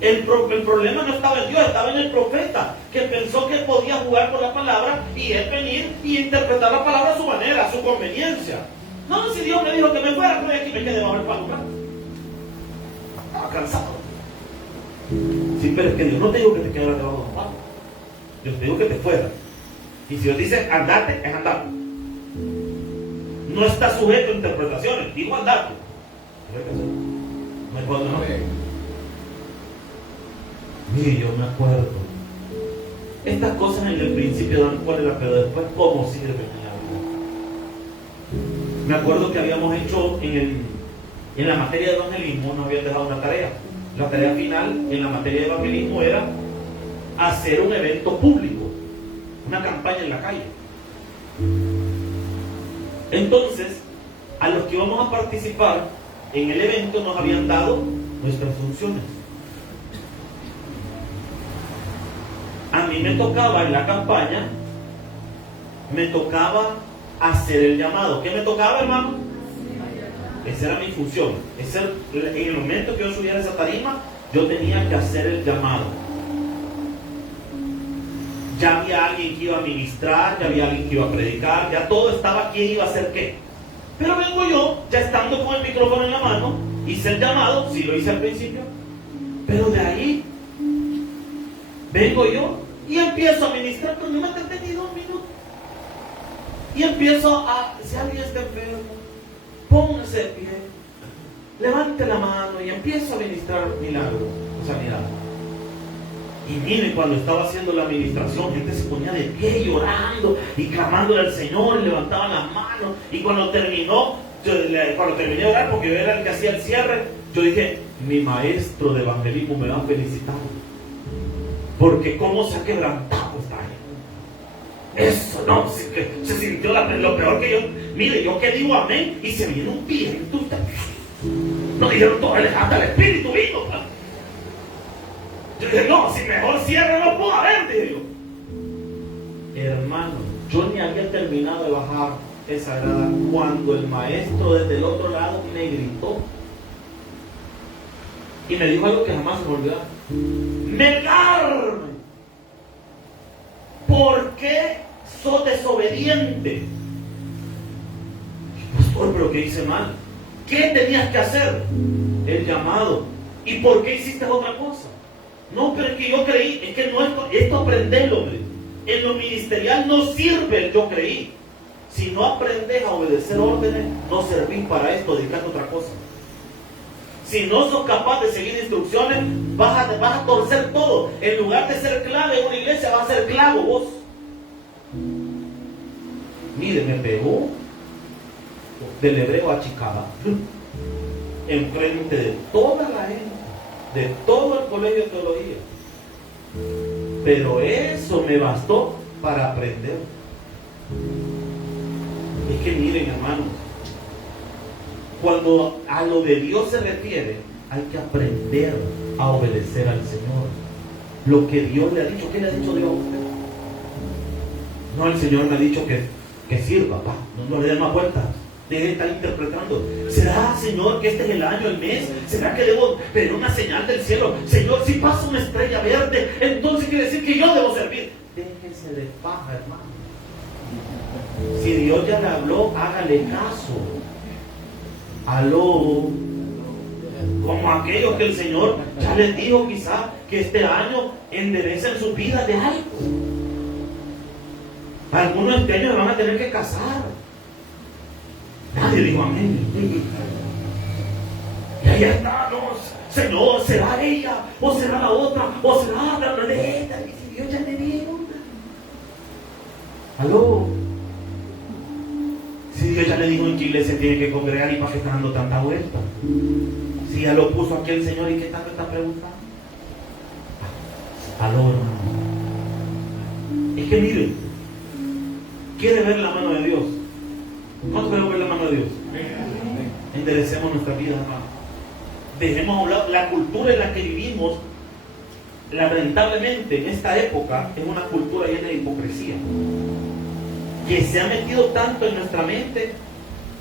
El problema no estaba en Dios, estaba en el profeta, que pensó que podía jugar con la palabra y él venir y interpretar la palabra a su manera, a su conveniencia. No, si Dios me dijo que me fuera, pues aquí me quedé bajo el palo. Estaba cansado. Sí, pero es que Dios no te dijo que te quedaras debajo del palo. Dios te dijo que te fueras. Y si Dios dice andate, es andar. No está sujeto a interpretaciones. Dijo andate. Mejor no. Mire, yo me acuerdo. Estas cosas en el principio dan cuerda, pero después cómo sirven en la vida. Me acuerdo que habíamos hecho en la materia de evangelismo, nos habían dejado una tarea. La tarea final en la materia de evangelismo era hacer un evento público, una campaña en la calle. Entonces, a los que íbamos a participar en el evento nos habían dado nuestras funciones. A mí me tocaba en la campaña, me tocaba hacer el llamado. ¿Qué me tocaba, hermano? Esa era mi función. En el momento que yo subiera a esa tarima, yo tenía que hacer el llamado. Ya había alguien que iba a ministrar, ya había alguien que iba a predicar, ya todo estaba quién iba a hacer qué. Pero vengo yo, ya estando con el micrófono en la mano, hice el llamado, sí lo hice al principio, pero de ahí vengo yo y empiezo a ministrar, pero no me atendí ni 2 minutos. Y empiezo si alguien está enfermo, póngase de pie, levante la mano y empiezo a ministrar milagros o sanidad. Y miren, cuando estaba haciendo la administración, gente se ponía de pie llorando y clamándole al Señor, y levantaban las manos. Y cuando terminé de orar, porque yo era el que hacía el cierre, yo dije, mi maestro de evangelismo me va a felicitar, porque cómo se ha quebrantado esta gente. Eso no, se sintió lo peor que yo. Mire, yo que digo amén y se viene un viento. No dijeron todo, hasta el Espíritu vino. Yo dije, no, si mejor cierre no puedo haber, dije yo. Hermano, yo ni había terminado de bajar esa grada cuando el maestro desde el otro lado me gritó y me dijo algo que jamás se me olvidó. Melgar, ¿por qué sos desobediente? Pastor, pero ¿qué hice mal? ¿Qué tenías que hacer? El llamado. ¿Y por qué hiciste otra cosa? No, pero es que yo creí. Es que no, esto aprenderlo, hombre. En lo ministerial no sirve el yo creí. Si no aprendes a obedecer órdenes, no servís para esto, dedicate a otra cosa. Si no sos capaz de seguir instrucciones, vas a torcer todo. En lugar de ser clave en una iglesia, vas a ser clavo vos. Mire, me pegó del hebreo a Chicaba, enfrente de toda la gente, de todo el colegio de teología. Pero eso me bastó para aprender. Es que miren, hermanos, cuando a lo de Dios se refiere, hay que aprender a obedecer al Señor. Lo que Dios le ha dicho. ¿Qué le ha dicho Dios a usted? No, el Señor me ha dicho que sirva, pa. No le den más vueltas. Deje de estar interpretando. ¿Será, Señor, que este es el año, el mes? ¿Será que debo pedir una señal del cielo? Señor, si pasa una estrella verde, entonces quiere decir que yo debo servir. Déjese de paja, hermano. Si Dios ya le habló, hágale caso. Aló. Como aquellos que el Señor ya les dijo quizá que este año enderecen su vida de algo. Algunos este año van a tener que casar. Nadie dijo amén. Y allá estamos. Señor, ¿será ella? ¿O será la otra? ¿O será la planeta? Si Dios ya le dijo. Aló. Si Dios ya le dijo en Chile se tiene que congregar, ¿y para qué está dando tanta vuelta? Si ya lo puso aquí el Señor, ¿y qué tanto está preguntando? Aló, hermano. Es que miren, ¿quiere ver la mano de Dios? ¿Cuánto queremos ver la mano de Dios? Enderecemos nuestra vida, hermano. Dejemos a un lado la cultura en la que vivimos. Lamentablemente, en esta época, es una cultura llena de hipocresía, que se ha metido tanto en nuestra mente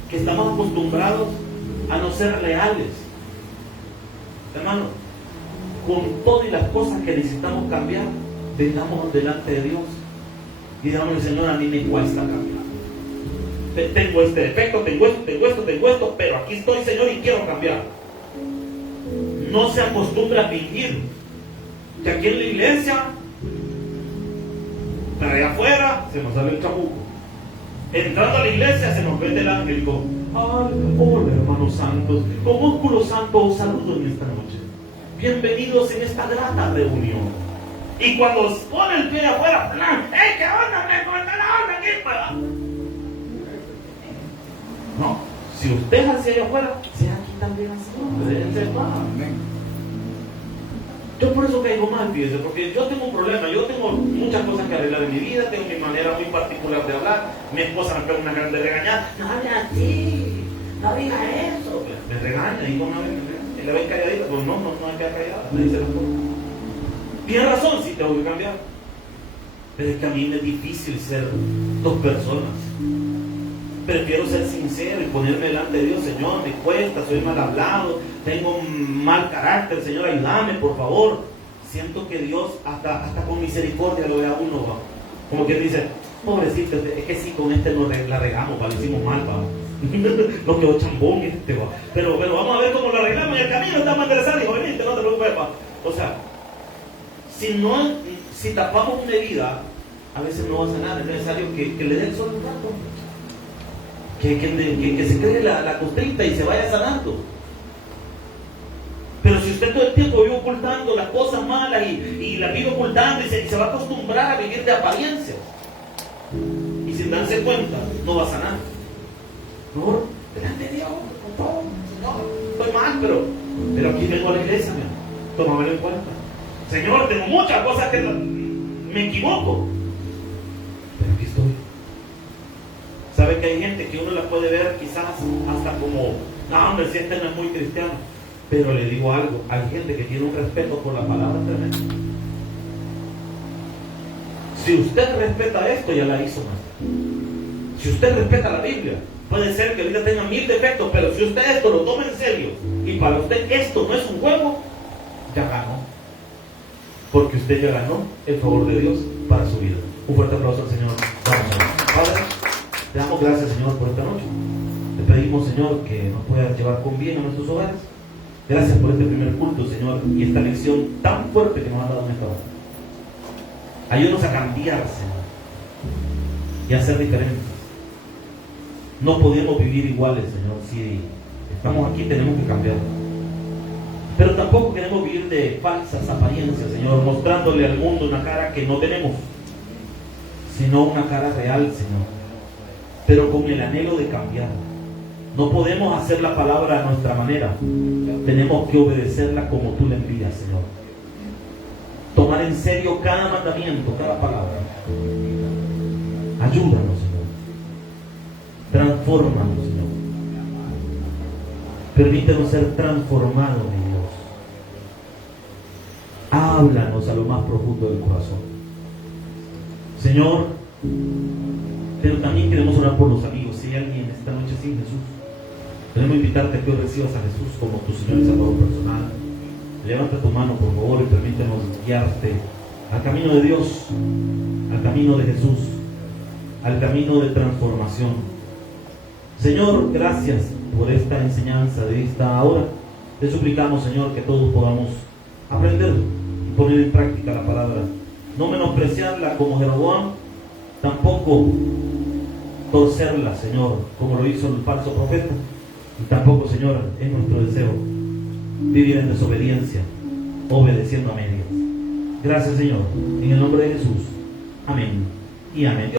que estamos acostumbrados a no ser leales. Hermano, con todas las cosas que necesitamos cambiar, vengamos delante de Dios y digamos, Señor, a mí me cuesta cambiar. Tengo este defecto, tengo esto, pero aquí estoy, Señor, y quiero cambiar. No se acostumbra a fingir que aquí en la iglesia, para allá afuera, se nos sale el chamuco. Entrando a la iglesia se nos vende el ángel con: ay, hola hermanos santos, con ósculo santo os saludo en esta noche. Bienvenidos en esta grata reunión. Y cuando os pone el pie afuera, ¿qué onda? ¿Cómo está la onda aquí? No, si usted es hacia allá afuera, sea aquí también así. Yo por eso caigo mal, fíjese, porque yo tengo un problema, yo tengo muchas cosas que arreglar en mi vida, tengo mi manera muy particular de hablar. Mi esposa me pega una grande regañada: no hable así, no diga eso. Me regaña, y como le ven calladita, pues no hay que callar, me dice la cosa. Tiene razón, sí tengo que cambiar. Pero es que a mí me es difícil ser dos personas. Prefiero ser sincero y ponerme delante de Dios. Señor, me cuesta, soy mal hablado, tengo un mal carácter, Señor, ayúdame, por favor. Siento que Dios hasta con misericordia lo ve a uno, ¿va? Como que dice: pobrecito, es que sí, con este nos la regamos, ¿va? Le hicimos mal, ¿va? No quedó chambón este, ¿va? Pero vamos a ver cómo lo arreglamos. En el camino estamos interesados, dijo: veniste, no te preocupes, ¿va? O sea, si tapamos una herida, a veces no va a sanar. Es necesario que le dé el sol un rato, que se cree la costrita y se vaya sanando. Pero si usted todo el tiempo vive ocultando las cosas malas y las vive ocultando y se va a acostumbrar a vivir de apariencias, y sin darse cuenta, no va a sanar. No, delante de Dios, con todo, Señor, estoy mal, pero aquí vengo a la iglesia, tómamelo en cuenta. Señor, tengo muchas cosas que me equivoco, pero aquí estoy. ¿Sabe que hay gente que uno la puede ver quizás hasta como: no, hombre, si este no es muy cristiano? Pero le digo algo, hay gente que tiene un respeto por la palabra tremendo. Si usted respeta esto, ya la hizo más. Si usted respeta la Biblia, puede ser que ahorita tenga 1000 defectos, pero si usted esto lo toma en serio y para usted esto no es un juego, ya ganó. Porque usted ya ganó el favor de Dios para su vida. Un fuerte aplauso al Señor. Vamos a ver. Padre, te damos gracias, Señor, por esta noche. Te pedimos, Señor, que nos puedas llevar con bien a nuestros hogares. Gracias por este primer culto, Señor, y esta lección tan fuerte que nos has dado en esta hora. Ayúdanos a cambiar, Señor, y a ser diferentes. No podemos vivir iguales, Señor. Si estamos aquí, tenemos que cambiar. Pero tampoco queremos vivir de falsas apariencias, Señor, mostrándole al mundo una cara que no tenemos, sino una cara real, Señor, pero con el anhelo de cambiar. No podemos hacer la palabra a nuestra manera. Tenemos que obedecerla como tú la envías, Señor. Tomar en serio cada mandamiento, cada palabra. Ayúdanos, Señor. Transfórmanos, Señor. Permítenos ser transformados, mi Dios. Háblanos a lo más profundo del corazón, Señor. Pero también queremos orar por los amigos. Si hay alguien esta noche sin Jesús, queremos invitarte a que hoy recibas a Jesús como tu Señor y Salvador personal. Levanta tu mano, por favor, y permítenos guiarte al camino de Dios, al camino de Jesús, al camino de transformación. Señor, gracias por esta enseñanza de esta hora. Te suplicamos, Señor, que todos podamos aprender y poner en práctica la palabra. No menospreciarla como Jeroboam, tampoco torcerla, Señor, como lo hizo el falso profeta. Y tampoco, Señor, es nuestro deseo vivir en desobediencia, obedeciendo a medias. Gracias, Señor, en el nombre de Jesús. Amén y amén.